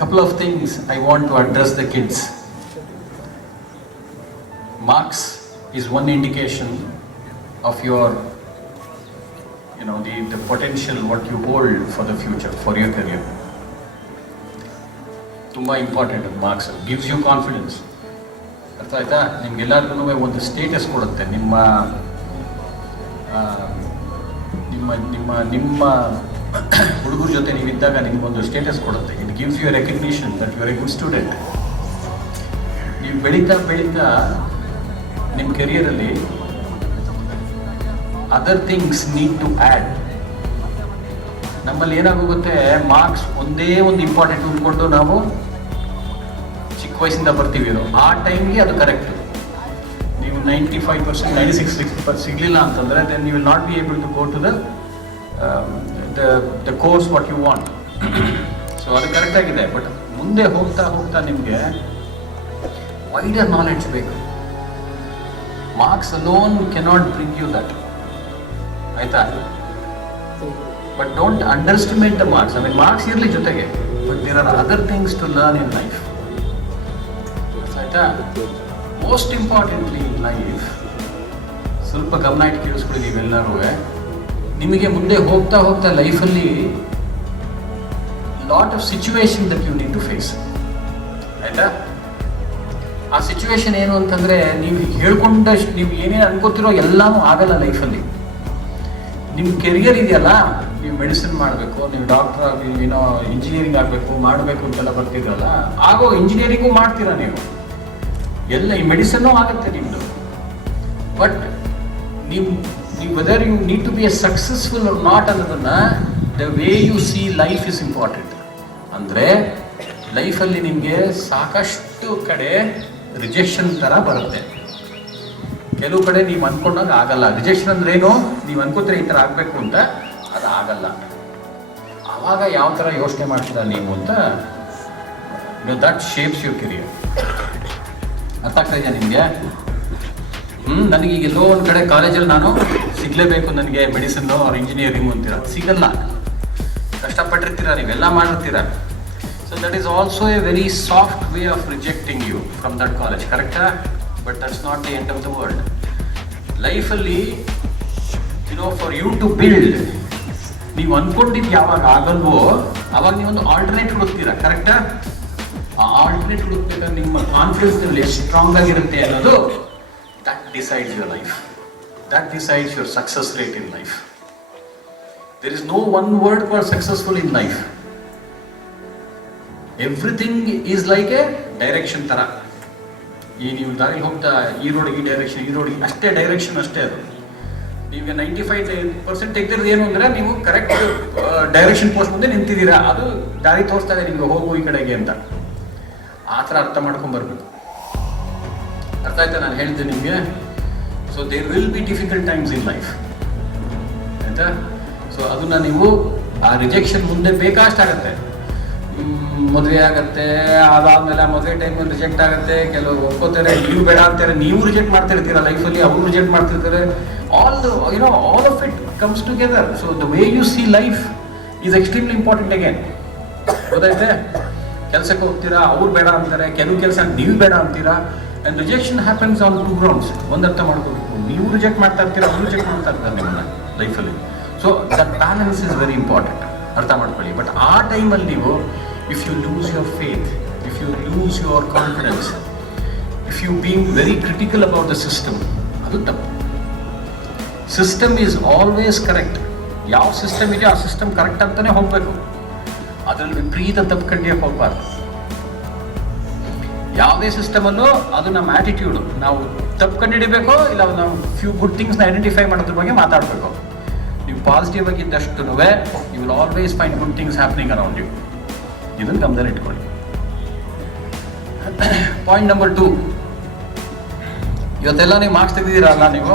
couple of things I want to address the kids. Marks is one indication of your, the potential what you hold for the future, for your career. ತುಂಬ important marks gives you confidence. ಅರ್ಥ ಆಯ್ತಾ? ನಿಮ್ಗೆಲ್ಲರಿಗೂ ಒಂದು status ಕೊಡುತ್ತೆ. ನಿಮ್ಮ ನಿಮ್ಮ ನಿಮ್ಮ ನಿಮ್ಮ ಹುಡುಗರ ಜೊತೆ ನೀವಿದ್ದಾಗ ನಿಮಗೊಂದು ಸ್ಟೇಟಸ್ ಕೊಡುತ್ತೆ. It gives you recognition that you are a good student. ನೀವು ಬೆಳೀತಾ ಬೆಳೀತಾ ನಿಮ್ಮ ಕೆರಿಯರಲ್ಲಿ other things need to add. ನಮ್ಮಲ್ಲಿ ಏನಾಗೋಗುತ್ತೆ, ಮಾರ್ಕ್ಸ್ ಒಂದೇ ಒಂದು ಇಂಪಾರ್ಟೆಂಟ್ ಉಳ್ಕೊಂಡು ನಾವು ಚಿಕ್ಕ ವಯಸ್ಸಿಂದ ಬರ್ತೀವಿ. ಆ ಟೈಮ್ಗೆ ಅದು ಕರೆಕ್ಟ್. ನೀವು 95%, 96% ಸಿಗಲಿಲ್ಲ ಅಂತಂದರೆ then you will not be able to go to the course what you want. So ಅದು ಕರೆಕ್ಟಾಗಿದೆ. ಬಟ್ ಮುಂದೆ ಹೋಗ್ತಾ ಹೋಗ್ತಾ ನಿಮಗೆ ವೈಡರ್ ನಾಲೆಡ್ಜ್ ಬೇಕು. Marks alone cannot bring you that. ಆಯ್ತಾ? But don't underestimate the marks. Marks ಇರಲಿ ಜೊತೆಗೆ, but there are other things to learn in life. ಆಯ್ತಾ? ಮೋಸ್ಟ್ ಇಂಪಾರ್ಟೆಂಟ್ಲಿ ಇನ್ ಲೈಫ್, ಸ್ವಲ್ಪ ಗಮನ ಇಟ್ಟು ಕೇಳಿಸ್ಕೊಳ್ಳಿ ನೀವೆಲ್ಲರೂ. ನಿಮಗೆ ಮುಂದೆ ಹೋಗ್ತಾ ಹೋಗ್ತಾ ಲೈಫಲ್ಲಿ lot of situation that you need to face. ಆಯ್ತಾ? ಆ ಸಿಚುವೇಶನ್ ಏನು ಅಂತಂದರೆ, ನೀವು ಹೇಳ್ಕೊಂಡಷ್ಟು ನೀವು ಏನೇನು ಅನ್ಕೋತಿರೋ ಎಲ್ಲನೂ ಆಗಲ್ಲ ಲೈಫಲ್ಲಿ. ನಿಮ್ಮ ಕೆರಿಯರ್ ಇದೆಯಲ್ಲ, ನೀವು ಮೆಡಿಸಿನ್ ಮಾಡಬೇಕು, ನೀವು ಡಾಕ್ಟರ್ ಆಗಿ ಇಂಜಿನಿಯರಿಂಗ್ ಆಗಬೇಕು ಮಾಡಬೇಕು ಅಂತೆಲ್ಲ ಬರ್ತಿದ್ರಲ್ಲ, ಆಗೋ ಇಂಜಿನಿಯರಿಂಗು ಮಾಡ್ತೀರಾ ನೀವು, ಎಲ್ಲ ಈ ಮೆಡಿಸನ್ನು ಆಗುತ್ತೆ ನಿಮ್ಮದು. ಬಟ್ ನೀವು whether you need to be a successful or not ಅನ್ನೋದನ್ನು the way you see life is important. ಅಂದರೆ ಲೈಫಲ್ಲಿ ನಿಮಗೆ ಸಾಕಷ್ಟು ಕಡೆ ರಿಜೆಕ್ಷನ್ ಥರ ಬರುತ್ತೆ. ಕೆಲವು ಕಡೆ ನೀವು ಅಂದ್ಕೊಂಡಾಗ ಆಗಲ್ಲ. ರಿಜೆಕ್ಷನ್ ಅಂದ್ರೆ ಏನು? ನೀವು ಅನ್ಕೋತೀರ ಈ ಥರ ಆಗಬೇಕು ಅಂತ, ಅದು ಆಗಲ್ಲ. ಆವಾಗ ಯಾವ ಥರ ಯೋಚನೆ ಮಾಡ್ತೀರಾ ನೀವು ಅಂತ, ದಟ್ ಶೇಪ್ಸ್ ಯುವರ್ ಕೆರಿಯರ್. ಅರ್ಥ ಆಗ್ತಾ ಇದೆಯಾ ನಿಮಗೆ? ನನಗೀಗ ಎಲ್ಲೋ ಒಂದು ಕಡೆ ಕಾಲೇಜಲ್ಲಿ ನಾನು ಸಿಗಲೇಬೇಕು, ನನಗೆ ಮೆಡಿಸಿನ್ನು ಅವ್ರ ಇಂಜಿನಿಯರಿಂಗು ಅಂತೀರ, ಸಿಗಲ್ಲ. ಕಷ್ಟಪಟ್ಟಿರ್ತೀರ, ನೀವೆಲ್ಲ ಮಾಡಿರ್ತೀರ. So that is also a very soft way of rejecting you from that college. ಕರೆಕ್ಟಾ? But that's not the end of the world. ಲೈಫಲ್ಲಿ ಫಾರ್ ಯು ಟು ಬಿಲ್ಡ್, ನೀವು ಅಂದ್ಕೊಂಡಿದ್ದು ಯಾವಾಗ ಆಗಲ್ವೋ ಅವಾಗ ನೀವೊಂದು ಆಲ್ಟರ್ನೇಟ್ ಹುಡುಕ್ತೀರಾ. ಕರೆಕ್ಟಾ? ಆ ಆಲ್ಟರ್ನೇಟ್ ಹುಡುಕ್ಬೇಕಾದ್ರೆ ನಿಮ್ಮ ಕಾನ್ಫಿಡೆನ್ಸ್ ಲೆವೆಲ್ ಎಷ್ಟು ಸ್ಟ್ರಾಂಗ್ ಆಗಿರುತ್ತೆ ಅನ್ನೋದು that decides your life. That decides your success rate in life. There is no one word for successful in life. Everything is like a direction ಥರ. ಈ ನೀವು ದಾರಿ ಹೋಗ್ತಾ ಈ ರೋಡಿಗೆ ಡೈರೆಕ್ಷನ್, ಈ ರೋಡಿಗೆ ಅಷ್ಟೇ ಡೈರೆಕ್ಷನ್, ಅಷ್ಟೇ ಅದು. ನೀವು 95% ತೆಗೆದಿರೋದು ಏನು ಅಂದರೆ, ನೀವು ಕರೆಕ್ಟ್ ಡೈರೆಕ್ಷನ್ ಪೋಸ್ಟ್ ಮುಂದೆ ನಿಂತಿದ್ದೀರಾ, ಅದು ದಾರಿ ತೋರಿಸ್ತಾ ಇದೆ ನಿಮಗೆ ಹೋಗು ಈ ಕಡೆಗೆ ಅಂತ. ಆ ಥರ ಅರ್ಥ ಮಾಡ್ಕೊಂಬರ್ಬೇಕು. ಅರ್ಥ ಆಯ್ತಾ ನಾನು ಹೇಳಿದ್ದೆ ನಿಮಗೆ? So there will be difficult times in life. ಆಯಿತಾ? ಸೊ ಅದನ್ನು ನೀವು ಆ ರಿಜೆಕ್ಷನ್ ಮುಂದೆ ಬೇಕಾಷ್ಟಾಗತ್ತೆ. ಮದುವೆ ಆಗುತ್ತೆ, ಅದಾದಮೇಲೆ ಮದುವೆ ಟೈಮಲ್ಲಿ ರಿಜೆಕ್ಟ್ ಆಗುತ್ತೆ. ಕೆಲವು ಒಪ್ಕೋತಾರೆ, ನೀವು ಬೇಡ ಅಂತಾರೆ, ನೀವು ರಿಜೆಕ್ಟ್ ಮಾಡ್ತಿರ್ತೀರ ಲೈಫಲ್ಲಿ, ಅವರು ರಿಜೆಕ್ಟ್ ಮಾಡ್ತಿರ್ತಾರೆ. all of it comes together. So the way you see life is extremely important again. ಗೊತ್ತಾಯ್ತೆ? ಕೆಲಸಕ್ಕೆ ಹೋಗ್ತೀರಾ, ಅವ್ರು ಬೇಡ ಅಂತಾರೆ, ಕೆಲವು ಕೆಲಸ ನೀವು ಬೇಡ ಅಂತೀರಾ. And rejection happens on 2 grounds. ಒಂದು ಅರ್ಥ ಮಾಡ್ಕೋಬೇಕು, ನೀವು ರಿಜೆಕ್ಟ್ ಮಾಡ್ತಾ ಇರ್ತೀರಾ, ಅವ್ರು ರಿಜೆಕ್ಟ್ ಮಾಡ್ತಾ ಇರ್ತಾರೆ ನಿಮ್ಮನ್ನ ಲೈಫಲ್ಲಿ. So that balance is very important. ಅರ್ಥ ಮಾಡ್ಕೊಳ್ಳಿ. ಬಟ್ ಆ ಟೈಮಲ್ಲಿ ನೀವು if you lose your faith, if you lose your confidence, if you being very critical about the system, adu tappu. System is always correct. ಯಾವ system ಇದೆ ಆ system correct ಅಂತಾನೆ ಹೋಗಬೇಕು. ಅದರಲ್ಲಿ ವಿಪರೀತ ತಪ್ಪುಕೊಂಡೇ ಹೋಗಬಾರ್ದು. ಯಾವುದೇ ಸಿಸ್ಟಮಲ್ಲೂ ಅದು ನಮ್ಮ ಆ್ಯಟಿಟ್ಯೂಡು. ನಾವು ತಪ್ಪು ಕಂಡುಹಿಡಿಬೇಕು, ಇಲ್ಲ ನಾವು ಫ್ಯೂ ಗುಡ್ ಥಿಂಗ್ಸ್ನ ಐಡೆಂಟಿಫೈ ಮಾಡೋದ್ರ ಬಗ್ಗೆ ಮಾತಾಡಬೇಕು. ನೀವು ಪಾಸಿಟಿವ್ ಆಗಿದ್ದಷ್ಟು you will always find good things happening around you. ಇದನ್ನು ಗಮನದಲ್ಲಿ ಇಟ್ಕೊಳ್ಳಿ. ಪಾಯಿಂಟ್ ನಂಬರ್ 2, ಇವತ್ತೆಲ್ಲ ನೀವು ಮಾರ್ಕ್ಸ್ ತೆಗೆದಿದ್ದೀರಲ್ಲ, ನೀವು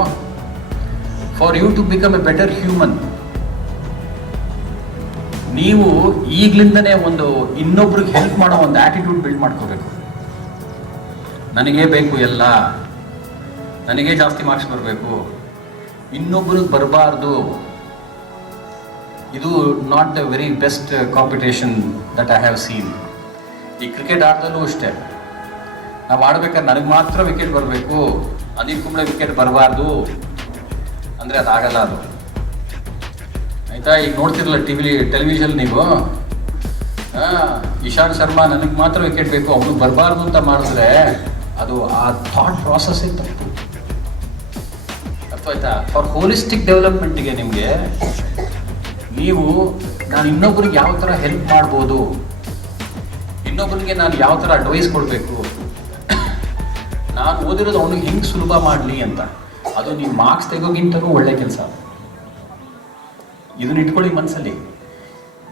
for you to become a better human, ನೀವು ಈಗಲಿಂದನೇ ಒಂದು ಇನ್ನೊಬ್ರಿಗೆ ಹೆಲ್ಪ್ ಮಾಡೋ ಒಂದು ಆ್ಯಟಿಟ್ಯೂಡ್ ಬಿಲ್ಡ್ ಮಾಡ್ಕೋಬೇಕು. ನನಗೇ ಬೇಕು ಎಲ್ಲ, ನನಗೇ ಜಾಸ್ತಿ ಮಾರ್ಕ್ಸ್ ಬರಬೇಕು, ಇನ್ನೊಬ್ರಿಗೆ ಬರಬಾರ್ದು. ಇದು not the very best competition that I have seen. ಈ ಕ್ರಿಕೆಟ್ ಆಟದಲ್ಲೂ ಅಷ್ಟೇ, ನಾವು ಆಡ್ಬೇಕಾದ್ರೆ ನನಗೆ ಮಾತ್ರ ವಿಕೆಟ್ ಬರಬೇಕು, ಅನಿಲ್ ಕುಂಬ್ಳೆ ವಿಕೆಟ್ ಬರಬಾರ್ದು ಅಂದರೆ ಅದಾಗಲ್ಲ ಅದು, ಆಯಿತಾ. ಈಗ ನೋಡ್ತಿರಲ್ಲ ಟೆಲಿವಿಷನ್ ನೀವು, ಇಶಾಂತ್ ಶರ್ಮಾ ನನಗೆ ಮಾತ್ರ ವಿಕೆಟ್ ಬೇಕು, ಅವನು ಬರಬಾರ್ದು ಅಂತ ಮಾಡಿದ್ರೆ ಅದು ಆ ಥಾಟ್ ಪ್ರಾಸೆಸ್ಸೇ ತಪ್ಪು. ಅರ್ಥ ಆಯ್ತಾ? ಫಾರ್ ಹೋಲಿಸ್ಟಿಕ್ ಡೆವಲಪ್ಮೆಂಟಿಗೆ ನಿಮಗೆ ನೀವು ನಾನು ಇನ್ನೊಬ್ಬರಿಗೆ ಯಾವ ಥರ ಹೆಲ್ಪ್ ಮಾಡ್ಬೋದು, ಇನ್ನೊಬ್ಬರಿಗೆ ನಾನು ಯಾವ ಥರ ಅಡ್ವೈಸ್ ಕೊಡಬೇಕು, ನಾನು ಓದಿರೋದು ಅವನಿಗೆ ಹೆಂಗೆ ಸುಲಭ ಮಾಡಲಿ ಅಂತ, ಅದು ನೀವು ಮಾರ್ಕ್ಸ್ ತೆಗೋಗಿಂತನೂ ಒಳ್ಳೆ ಕೆಲಸ. ಇದನ್ನ ಇಟ್ಕೊಳ್ಳಿ ಮನಸ್ಸಲ್ಲಿ.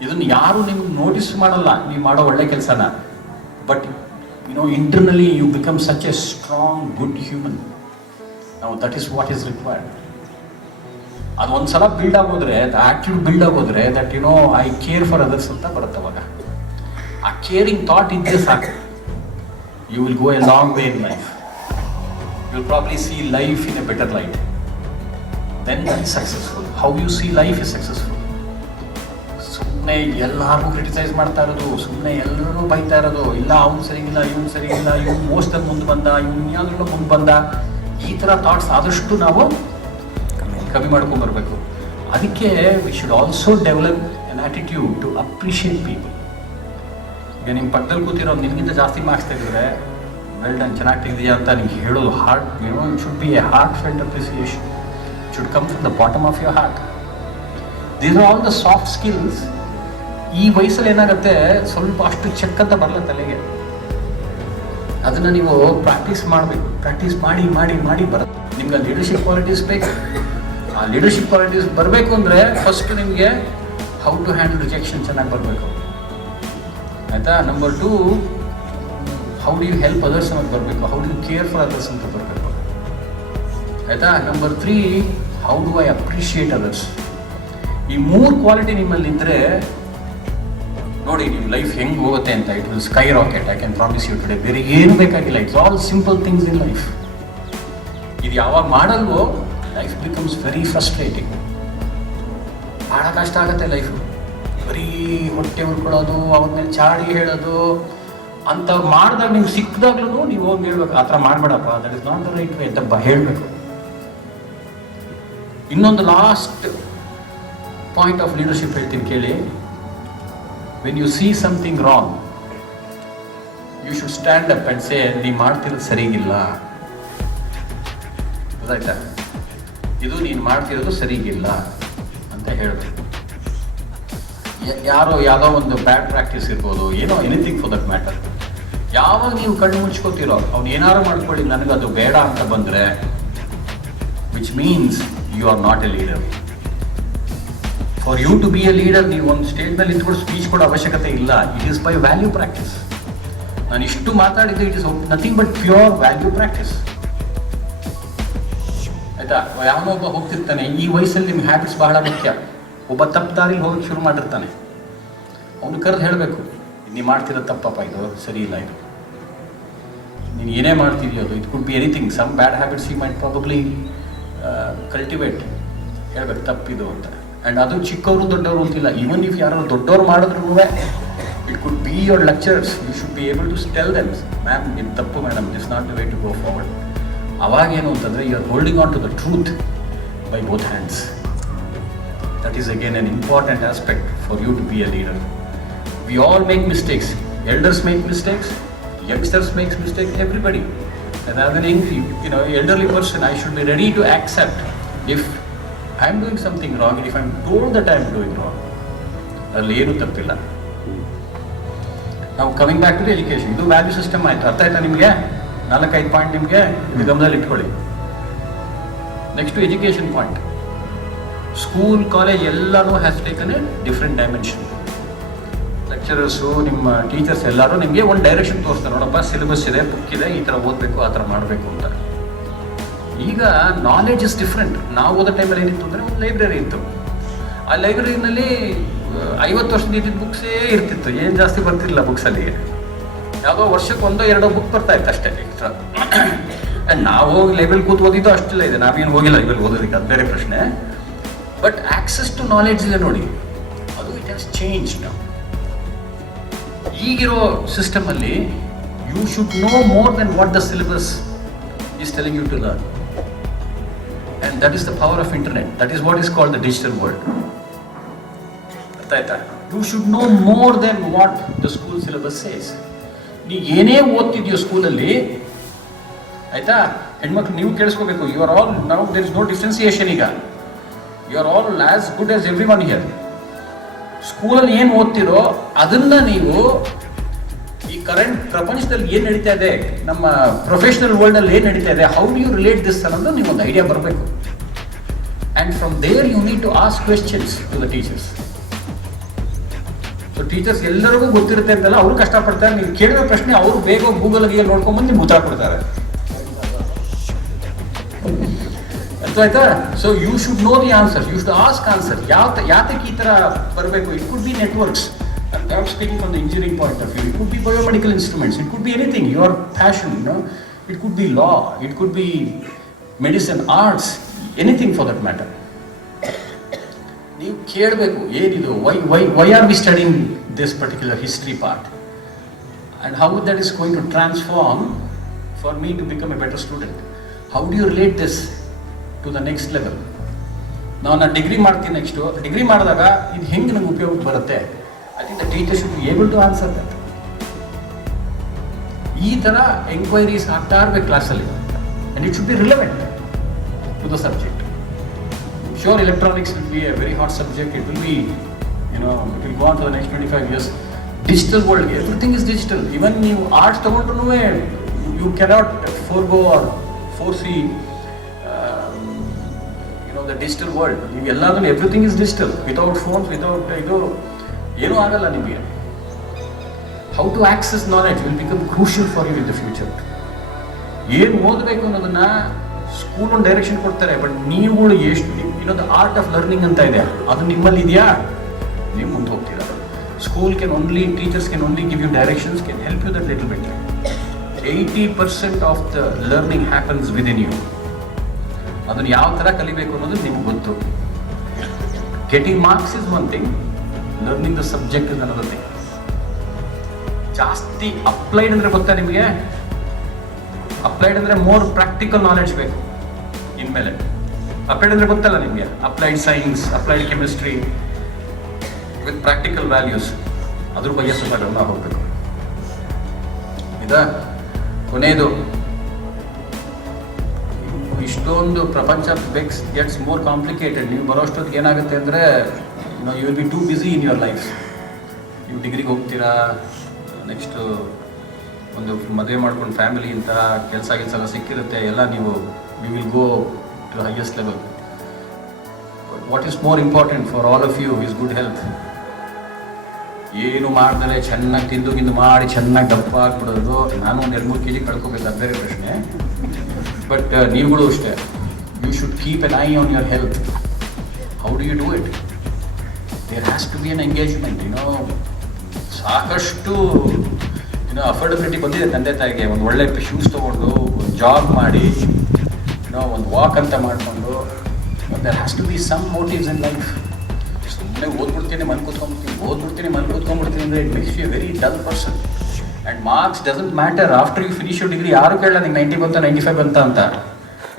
ಇದನ್ನು ಯಾರು ನಿಮ್ಗೆ ನೋಟಿಸ್ ಮಾಡಲ್ಲ ನೀವು ಮಾಡೋ ಒಳ್ಳೆ ಕೆಲಸನ, but internally you become such a strong good human. ನಾವು that is what is required. ಅದು ಒಂದ್ಸಲ ಬಿಲ್ಡ್ ಆಗೋದ್ರೆ, ಆ್ಯಕ್ಟಿವ್ ಬಿಲ್ಡ್ ಆಗೋದ್ರೆ that I care for others ಅಂತ ಬರುತ್ತೆ. ಅವಾಗ ಆ ಕೇರಿಂಗ್ ಥಾಟ್ ಇದ್ದೇ ಸಾಕು. You will go a long way in life. You will probably see life in a better light. Then that is successful. How you see life is successful. ಸುಮ್ಮನೆ ಎಲ್ಲರಿಗೂ criticise ಮಾಡ್ತಾ ಇರೋದು, ಸುಮ್ಮನೆ ಎಲ್ಲರೂ ಬೈತಾ ಇರೋದು, ಇಲ್ಲ ಅವ್ನು ಸರಿಗಿಲ್ಲ, ಇವ್ನು ಸರಿಗಿಲ್ಲ, ಇವ್ನು ಮೋಸ್ಟಲ್ಲಿ ಮುಂದೆ ಬಂದ, ಇವ್ನು ಯಾವ್ದ್ರಲ್ಲೂ ಮುಂದೆ ಬಂದ, ಈ ಥರ ಥಾಟ್ಸ್ ಆದಷ್ಟು ನಾವು ಕಮ್ಮಿ ಮಾಡ್ಕೊಂಡ್ಬರ್ಬೇಕು. ಅದಕ್ಕೆ we should also develop an attitude to appreciate people. ಈಗ ನಿಮ್ಮ ಪಕ್ಕದಲ್ಲಿ ಕೂತಿರೋ ನಿಮಗಿಂತ ಜಾಸ್ತಿ ಮಾರ್ಕ್ಸ್ ತೆಗೆದ್ರೆ ವೆಲ್ ಡನ್, ಚೆನ್ನಾಗಿ ತೆಗೆದಿಯಾ ಅಂತ ನಿಮ್ಗೆ ಹೇಳೋದು heart, it should be A heart felt appreciation. It should come from the bottom of your heart. These are all the soft skills. ಈ ವಯಸ್ಸಲ್ಲಿ ಏನಾಗುತ್ತೆ, ಸ್ವಲ್ಪ ಅಷ್ಟು ಚೆಕ್ ಅಂತ ಬರಲ್ಲ ತಲೆಗೆ. ಅದನ್ನು ನೀವು ಪ್ರಾಕ್ಟೀಸ್ ಮಾಡಬೇಕು. ಪ್ರಾಕ್ಟೀಸ್ ಮಾಡಿ ಮಾಡಿ ಮಾಡಿ ಬರುತ್ತೆ. ನಿಮ್ಗೆ ಲೀಡರ್ಶಿಪ್ ಕ್ವಾಲಿಟೀಸ್ ಬೇಕು. ಆ ಲೀಡರ್ಶಿಪ್ ಕ್ವಾಲಿಟೀಸ್ ಬರಬೇಕು ಅಂದರೆ ಫಸ್ಟ್ ನಿಮಗೆ ಹೌ ಟು ಹ್ಯಾಂಡಲ್ ರಿಜೆಕ್ಷನ್ ಚೆನ್ನಾಗಿ ಬರಬೇಕು, ಆಯಿತಾ. Number 2, how do you help others ಅನ್ನೋದು ಬರಬೇಕು. How do you care for others ಅಂತ ಬರಬೇಕು, ಆಯಿತಾ. Number 3, how do I appreciate others. ಈ 3 ಕ್ವಾಲಿಟಿ ನಿಮ್ಮಲ್ಲಿ ಇದ್ದರೆ ನೋಡಿ ನಿಮ್ಮ ಲೈಫ್ ಹೆಂಗೆ ಹೋಗುತ್ತೆ ಅಂತ. It will skyrocket, I can promise you today. ಬೇರೆ ಏನು ಬೇಕಾಗಿಲ್ಲ. It's all simple things in life. ಇದು ಯಾವಾಗ ಮಾಡಲ್ವೋ ಲೈಫ್ ಬಿಕಮ್ಸ್ ವೆರಿ ಫ್ರಸ್ಟ್ರೇಟಿಂಗ್. ಭಾಳ ಕಷ್ಟ ಆಗುತ್ತೆ ಲೈಫು. ಬರೀ ಹೊಟ್ಟೆ ಉಳ್ಕೊಳ್ಳೋದು, ಅವ್ರ ಮೇಲೆ ಚಾಡಿ ಹೇಳೋದು ಅಂಥವ್ರು ಮಾಡಿದಾಗ ನಿಮ್ಗೆ ಸಿಕ್ಕಿದಾಗ್ಲೂ ನೀವು ಹೋಗಿ ಹೇಳ್ಬೇಕು, ಆ ಥರ ಮಾಡಬೇಡಪ್ಪ, that is not the right way ಅಂತ ಹೇಳಬೇಕು. ಇನ್ನೊಂದು ಲಾಸ್ಟ್ ಪಾಯಿಂಟ್ ಆಫ್ ಲೀಡರ್ಶಿಪ್ ಹೇಳ್ತೀನಿ ಕೇಳಿ. When you see something wrong, you should stand up and say, ನೀನು ಮಾಡ್ತಿರೋದು ಸರಿಗಿಲ್ಲ, ಗೊತ್ತಾಯ್ತಾ, ಇದು ನೀನು ಮಾಡ್ತಿರೋದು ಸರಿಗಿಲ್ಲ ಅಂತ ಹೇಳಬೇಕು. ಯಾವುದೋ ಒಂದು ಬ್ಯಾಡ್ ಪ್ರಾಕ್ಟೀಸ್ ಇರ್ಬೋದು, ಏನೋ ಎನಿಥಿಂಗ್ ಫಾರ್ ದಟ್ ಮ್ಯಾಟರ್. ಯಾವಾಗ ನೀವು ಕಣ್ಣು ಮುಚ್ಕೋತಿರೋ, ಅವ್ನು ಏನಾರು ಮಾಡ್ಕೊಳ್ಳಿ ನನಗದು ಬೇಡ ಅಂತ ಬಂದರೆ, which means you are not a leader. For you to be a leader, ನೀವು ಒಂದು ಸ್ಟೇಜ್ನಲ್ಲಿ ನಿಂತ್ಕೊಂಡು ಸ್ಪೀಚ್ ಕೊಡೋ ಅವಶ್ಯಕತೆ ಇಲ್ಲ. It is by value practice. ನಾನು ಇಷ್ಟು ಮಾತಾಡಿದ್ದು it is nothing but pure value practice, ಆಯಿತಾ. ಯಾವನೊಬ್ಬ ಹೋಗ್ತಿರ್ತಾನೆ, ಈ ವಯಸ್ಸಲ್ಲಿ ನಿಮ್ಮ ಹ್ಯಾಬಿಟ್ಸ್ ಬಹಳ ಮುಖ್ಯ. ಒಬ್ಬ ತಪ್ಪು ದಾರಿಗೆ ಹೋಗಿ ಶುರು ಮಾಡಿರ್ತಾನೆ, ಅವನು ಕರೆದು ಹೇಳಬೇಕು, ನೀವು ಮಾಡ್ತಿರೋ ತಪ್ಪಪ್ಪ, ಇದು ಸರಿ ಇಲ್ಲ, ಇದು ನೀನು ಏನೇ ಮಾಡ್ತಿದೆಯೋ ಅದು, it could be anything, some bad habits you might probably cultivate. ಹೇಳ್ಬೇಕು ತಪ್ಪಿದು ಅಂತ. ಆ್ಯಂಡ್ ಅದು ಚಿಕ್ಕವರು ದೊಡ್ಡವರು ಅಂತಿಲ್ಲ. ಈವನ್ ಇಫ್ ಯಾರು ದೊಡ್ಡವ್ರು ಮಾಡಿದ್ರು it could be your lecturers, you should be able to tell them, ma'am ಇದು ತಪ್ಪು madam, it's not the way to go forward. ಅವಾಗೇನು ಅಂತಂದರೆ you are holding on to the truth by both hands. That is again an important aspect for you to be a leader. We all make mistakes. Elders make mistakes, youngsters make mistakes, everybody. And as an elderly person, I should be ready to accept if I am doing something wrong, and if I am told that I am doing wrong, ಅದರಲ್ಲಿ ಏನೂ ತಪ್ಪಿಲ್ಲ. ನಾವು coming back to the education, ಇದು value system ಆಯಿತು. ಅರ್ಥ ಆಯ್ತಾ ನಿಮಗೆ? 4-5 point ನಿಮಗೆ ಇದು ಗಮನದಲ್ಲಿ ಇಟ್ಕೊಳ್ಳಿ. Next education point. School, college ಎಲ್ಲನೂ has taken a different dimension. Lecturers, ನಿಮ್ಮ ಟೀಚರ್ಸ್ ಎಲ್ಲರೂ ನಿಮಗೆ ಒಂದು ಡೈರೆಕ್ಷನ್ ತೋರಿಸ್ತಾರೆ, ನೋಡಪ್ಪ ಸಿಲೆಬಸ್ ಇದೆ, ಬುಕ್ ಇದೆ, ಈ ಥರ ಓದಬೇಕು, ಆ ಥರ ಮಾಡಬೇಕು ಅಂತ. ಈಗ ನಾಲೆಜ್ ಇಸ್ ಡಿಫ್ರೆಂಟ್. ನಾವು ಓದೋ ಟೈಮಲ್ಲಿ ಏನಿತ್ತು ಅಂದರೆ ಒಂದು ಲೈಬ್ರರಿ ಇತ್ತು. ಆ ಲೈಬ್ರರಿನಲ್ಲಿ 50 ವರ್ಷದ ಇದ್ದಿದ್ದ ಬುಕ್ಸೇ ಇರ್ತಿತ್ತು, ಏನು ಜಾಸ್ತಿ ಬರ್ತಿರಲಿಲ್ಲ ಬುಕ್ಸಲ್ಲಿ. ಯಾವುದೋ ವರ್ಷಕ್ಕೆ 1-2 ಬುಕ್ ಬರ್ತಾ ಇತ್ತು ಅಷ್ಟೇ ಎಕ್ಸ್ಟ್ರಾ. ಆ್ಯಂಡ್ ನಾವು ಹೋಗಿ ಲೈಬ್ರರಿ ಕೂತು ಓದಿದ್ದು ಅಷ್ಟೆಲ್ಲ ಇದೆ, ನಾವೇನು ಹೋಗಿಲ್ಲ ಲೈಬ್ರರಿ ಓದೋದಕ್ಕೆ, ಅದು ಬೇರೆ ಪ್ರಶ್ನೆ. ಬಟ್ ಆಕ್ಸೆಸ್ ಟು ನಾಲೆಡ್ಜ್ ಇದೆ ನೋಡಿ, ಅದು ಇಟ್ ಹ್ಯಾಸ್ ಚೇಂಜ್ ನಾವು. ಈಗಿರೋ ಸಿಸ್ಟಮಲ್ಲಿ you should know more than what the syllabus is telling you to learn. And that is the power of internet. That is what is called the digital world. ಅರ್ಥ ಆಯ್ತಾ? You should know more than what the school syllabus says. ನೀವು ಏನೇ ಓದ್ತಿದ್ಯೋ ಸ್ಕೂಲಲ್ಲಿ, ಆಯಿತಾ, ಹೆಣ್ಮಕ್ಳು ನೀವು ಕೇಳಿಸ್ಕೋಬೇಕು, you are all now there is no differentiation. ಈಗ you are all as good as every one here. ಸ್ಕೂಲಲ್ಲಿ ಏನು ಓದ್ತಿರೋ ಅದನ್ನು ನೀವು ಈ ಕರೆಂಟ್ ಪ್ರಪಂಚದಲ್ಲಿ ಏನು ನಡೀತಾ ಇದೆ, ನಮ್ಮ ಪ್ರೊಫೆಷನಲ್ ವರ್ಲ್ಡಲ್ಲಿ ಏನು ನಡೀತಾ ಇದೆ, how do you relate this ಅನ್ನೋದು ನಿಮಗೊಂದು ಐಡಿಯಾ ಬರಬೇಕು. And from there you need to ask questions to the teachers. So teachers ಎಲ್ಲರಿಗೂ ಗೊತ್ತಿರುತ್ತೆ ಅಂತಲ್ಲ, ಅವರು ಕಷ್ಟಪಡ್ತಾರೆ. ನೀವು ಕೇಳಿರೋ ಪ್ರಶ್ನೆ ಅವರು ಬೇಗ ಗೂಗಲ್ಗೆ ನೋಡ್ಕೊಂಬಂದು ನಿಮ್ಗೆ ಉತ್ತರ ಕೊಡ್ತಾರೆ. ಅರ್ಥ ಆಯ್ತಾ? So you should know the answer, you should ask answer. ಯಾತಕ್ಕೆ ಈ ಥರ ಬರಬೇಕು? It could be networks. I'm speaking from the engineering point of view. It could be biomedical instruments. It could be anything. Your passion, you know. It could be law. It could be medicine, arts, anything for that matter. ನೀವು ಕೇಳಬೇಕು, ಏನಿದು, why are we studying this particular history part, and how that is going to transform for me to become a better student. How do you relate this to the next level? ನಾನು degree ಮಾಡ್ತೀನಿ, next degree ಮಾಡಿದಾಗ ಇದು ಹೆಂಗೆ ನಂಗೆ ಉಪಯೋಗಕ್ಕೆ ಬರುತ್ತೆ? I think the teacher should be able to answer that. ಈ ಥರ ಎಂಕ್ವೈರೀಸ್ ಆಗ್ತಾ ಇರಬೇಕು ಕ್ಲಾಸಲ್ಲಿ, and it should be relevant to the subject. Sure, electronics will be a very hot subject. It will be, you know, it will go on for the next 25 years. Digital world, everything is digital. Even ನೀವು arts ತಗೊಂಡ್ರೂ you cannot forego or foresee the digital world. ನೀವು ಎಲ್ಲಾದ್ರೂ everything is digital. Without phones, without ಇದು ಏನೂ ಆಗಲ್ಲ ನಿಮಗೆ. How to access knowledge will become crucial for you in the future. ಏನು ಓದಬೇಕು ಅನ್ನೋದನ್ನ ಸ್ಕೂಲ್ ಒಂದು ಡೈರೆಕ್ಷನ್ ಕೊಡ್ತಾರೆ, ಬಟ್ ನೀವುಗಳು ಎಷ್ಟು ದ ಆರ್ಟ್ ಆಫ್ ಲರ್ನಿಂಗ್ ಅಂತ ಇದೆ, ಅದು ನಿಮ್ಮಲ್ಲಿ ಇದೆಯಾ? ನೀವು ಮುಂದೆ ಹೋಗ್ತೀರಾ. School teachers can only give you directions, can help you that little bit. 80% of the learning happens within you. ಅದನ್ನು ಯಾವ ಥರ ಕಲಿಬೇಕು ಅನ್ನೋದು ನಿಮ್ಗೆ ಗೊತ್ತು. Getting marks is one thing, learning the subject is another thing. ಜಾಸ್ತಿ ಅಪ್ಲೈಡ್ ಅಂದರೆ ಗೊತ್ತಾ ನಿಮಗೆ? ಅಪ್ಲೈಡ್ ಅಂದರೆ ಮೋರ್ ಪ್ರಾಕ್ಟಿಕಲ್ ನಾಲೆಡ್ಜ್ ಬೇಕು ಇನ್ಮೇಲೆ. ಅಪ್ಲೈಡ್ ಅಂದರೆ ಗೊತ್ತಲ್ಲ ನಿಮಗೆ? Applied science, applied chemistry with practical values, ಅದ್ರ ಬಗ್ಗೆ ಸ್ವಲ್ಪ ಗಮನ ಹೋಗಬೇಕು. ಇದಾ ಕೊನೆಯದು, ಇಷ್ಟೊಂದು ಪ್ರಪಂಚ ಗೆಟ್ಸ್ ಮೋರ್ ಕಾಂಪ್ಲಿಕೇಟೆಡ್. ನೀವು ಬರೋಷ್ಟೊತ್ತಿಗೆ ಏನಾಗುತ್ತೆ ಅಂದರೆ, you will be too busy in your life. ನೀವು ಡಿಗ್ರಿಗೆ ಹೋಗ್ತೀರಾ, ನೆಕ್ಸ್ಟು ಒಂದು ಮದುವೆ ಮಾಡ್ಕೊಂಡು ಫ್ಯಾಮಿಲಿ ಇಂತಹ ಕೆಲಸ ಎಲ್ಲ ಸಿಕ್ಕಿರುತ್ತೆ, ಎಲ್ಲ ನೀವು you will go to the highest level. What is more important for all of you is good health. ಏನು ಮಾಡಿದ್ರೆ ಚೆನ್ನಾಗಿ ತಿಂದು ಮಾಡಿ ಚೆನ್ನಾಗಿ ದಪ್ಪ ಆಗಿಬಿಡೋದು. ನಾನು ಒಂದು 2-3 kg ಕಳ್ಕೊಬೇಕು, ಅದು ಬೇರೆ ಪ್ರಶ್ನೆ. ಬಟ್ ನೀವುಗಳು ಅಷ್ಟೇ, you should keep an eye on your health. How do you do it? There has to be an engagement. ಸಾಕಷ್ಟು ಅಫೋರ್ಡಬಿಲಿಟಿ ಬಂದಿದೆ ತಂದೆ ತಾಯಿಗೆ. ಒಂದು ಒಳ್ಳೆ ಶೂಸ್ ತೊಗೊಂಡು, ಒಂದು ಜಾಬ್ ಮಾಡಿ, ಒಂದು ವಾಕ್ ಅಂತ ಮಾಡಿಕೊಂಡು, there has to be some motives in life. ಸುಮ್ಮನೆ ಓದ್ಬಿಡ್ತೀನಿ ಮನೆ ಕೂತ್ಕೊಂಡ್ಬಿಡ್ತೀನಿ ಅಂದರೆ it makes you a very dull person. And marks doesn't matter after you finish you degree. ಯಾರು ಕೇಳಲ್ಲ ನಿಂಗೆ 90 ಬಂತ 95 ಬಂತ ಅಂತ.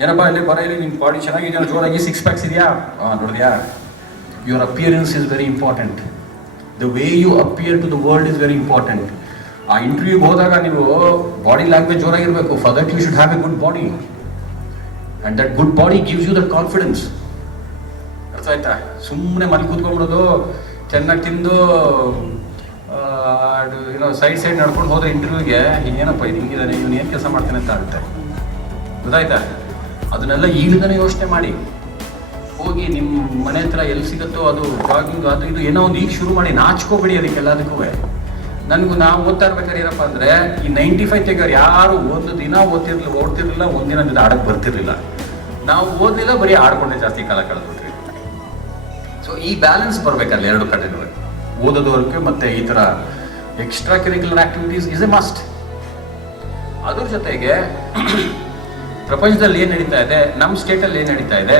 ಏನಪ್ಪ ಇಲ್ಲಿ ಬರೀಲಿ, ನಿಮ್ಮ ಬಾಡಿ ಚೆನ್ನಾಗಿದೆಯಾ, ಜೋರಾಗಿ 6 ಪ್ಯಾಕ್ಸ್ ಇದೆಯಾ, ನೋಡಿದ್ಯಾ? Your appearance is very important. The way you appear to the world is very important. ಆ ಇಂಟರ್ವ್ಯೂಗೆ ಹೋದಾಗ ನೀವು ಬಾಡಿ ಲ್ಯಾಂಗ್ವೇಜ್ ಜೋರಾಗಿರಬೇಕು. For that you should have a good body, and that good body gives you that confidence. ಅರ್ಥ ಆಯ್ತಾ? ಸುಮ್ಮನೆ ಮನೆ ಕೂತ್ಕೊಂಡ್ಬಿಡೋದು, ಚೆನ್ನಾಗಿ ತಿಂದು ಸೈಡ್ ನಡ್ಕೊಂಡು ಹೋದ್ರೆ ಇಂಟರ್ವ್ಯೂಗೆ, ಏನಪ್ಪ ಇದು ಹಿಂಗಿದ್ದಾನೆ, ಇವನು ಏನು ಕೆಲಸ ಮಾಡ್ತಾನೆ ಅಂತ ಆಗುತ್ತೆ. ಗೊತ್ತಾಯ್ತಾ? ಅದನ್ನೆಲ್ಲ ಈಗಲೇ ಯೋಚನೆ ಮಾಡಿ. ಹೋಗಿ ನಿಮ್ಮ ಮನೆ ಹತ್ರ ಎಲ್ಲಿ ಸಿಗುತ್ತೋ ಅದು ಜಾಗಿಂಗ್, ಅದು ಇದು ಏನೋ ಒಂದು ಈಗ ಶುರು ಮಾಡಿ. ನಾಚ್ಕೋಬೇಡಿ ಅದಕ್ಕೆಲ್ಲದಕ್ಕೂ. ನಾವು ಓದ್ತಾ ಇರ್ಬೇಕಾದ್ರೆ ಏನಪ್ಪ ಅಂದರೆ, ಈ 95 ತೆಗೋರು ಯಾರು ಒಂದು ದಿನ ಓಡ್ತಿರ್ಲಿಲ್ಲ, ಒಂದಿನ ಆಡಕ್ಕೆ ಬರ್ತಿರ್ಲಿಲ್ಲ. ನಾವು ಓದಲಿಲ್ಲ, ಬರೀ ಆಡ್ಕೊಂಡೆ ಜಾಸ್ತಿ ಕಾಲ ಕಳೆದ್ಬಿಟ್ರಿ. ಸೊ ಈ ಬ್ಯಾಲೆನ್ಸ್ ಬರಬೇಕಲ್ಲ ಎರಡು ಕಡೆನೂ, ಓದೋದವ್ರಿಗೆ ಮತ್ತು ಈ ಥರ extra curricular activities is A must. ಅದ್ರ ಜೊತೆಗೆ ಪ್ರಪಂಚದಲ್ಲಿ ಏನು ನಡೀತಾ ಇದೆ, ನಮ್ಮ ಸ್ಟೇಟಲ್ಲಿ ಏನು ನಡೀತಾ ಇದೆ,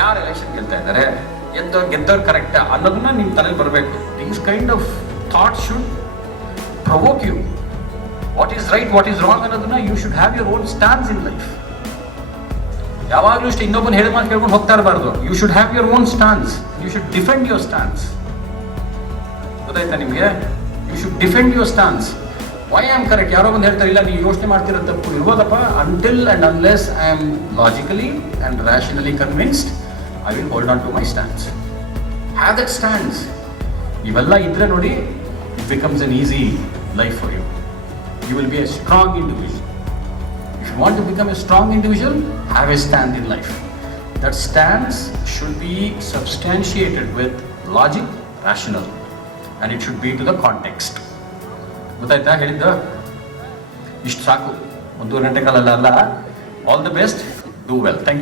ಯಾರು ಎಲೆಕ್ಷನ್ ಗೆಲ್ತಾ ಇದ್ದಾರೆ, ಗೆದ್ದವ್ರು ಕರೆಕ್ಟಾ ಅನ್ನೋದನ್ನ ನಿಮ್ಮ ತಲೆಯಲ್ಲಿ ಬರಬೇಕು. These kind of thought should provoke you. What is right, what is wrong ಅನ್ನೋದನ್ನ you should have your own stance in life. ಯಾವಾಗಲೂ ಇಷ್ಟು ಇನ್ನೊಬ್ಬನ ಹೇಳಿ ಮಾತು ಕೇಳ್ಕೊಂಡು ಹೋಗ್ತಾ ಇರಬಾರ್ದು. You should have your own stance. You should defend your stance. ಗೊತ್ತಾಯ್ತಾ ನಿಮಗೆ? You should defend your stance. Why am correct, ಯಾರೋ ಬಂದು ಹೇಳ್ತಾರೆ ಇಲ್ಲ ನೀವು ಯೋಚನೆ ಮಾಡ್ತಿರೋ ತಪ್ಪು ಇರ್ಬೋದಪ್ಪ. Until and unless I am logically and rationally convinced, I will hold on to my stance. Have that stance. ಇವೆಲ್ಲ ಇದ್ರೆ ನೋಡಿ, it becomes an easy life for you. You will be a strong individual. If you want to become a strong individual, have a stand in life. That stance should be substantiated with logic, rational, and it should be to the context. ಗೊತ್ತಾಯ್ತಾ ಹೇಳಿದ್ದು? ಇಷ್ಟು ಸಾಕು, 1.5 ಗಂಟೆ ಕಾಲಲ್ಲ. All the best, do well. Thank you.